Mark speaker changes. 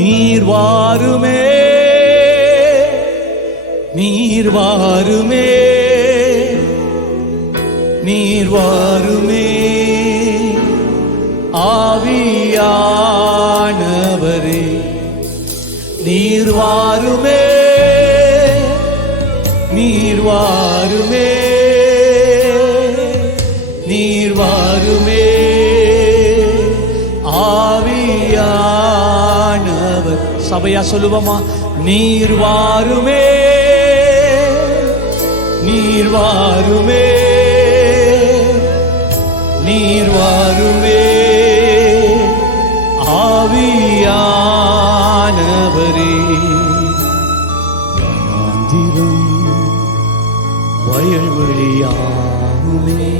Speaker 1: நீர் வாருமே. நீர் வாருமே. நீர் வாருமே. ஆவியானவரே நீர் வாருமே. நீர் வாருமே. நீர் வாருமே. சபையா சொல்லுவோமா? நீர் வாருமே நீர் வாருமே நீர் வாருமே ஆவியானவரே. வனாந்திரம் வயல்வெளியாகுமே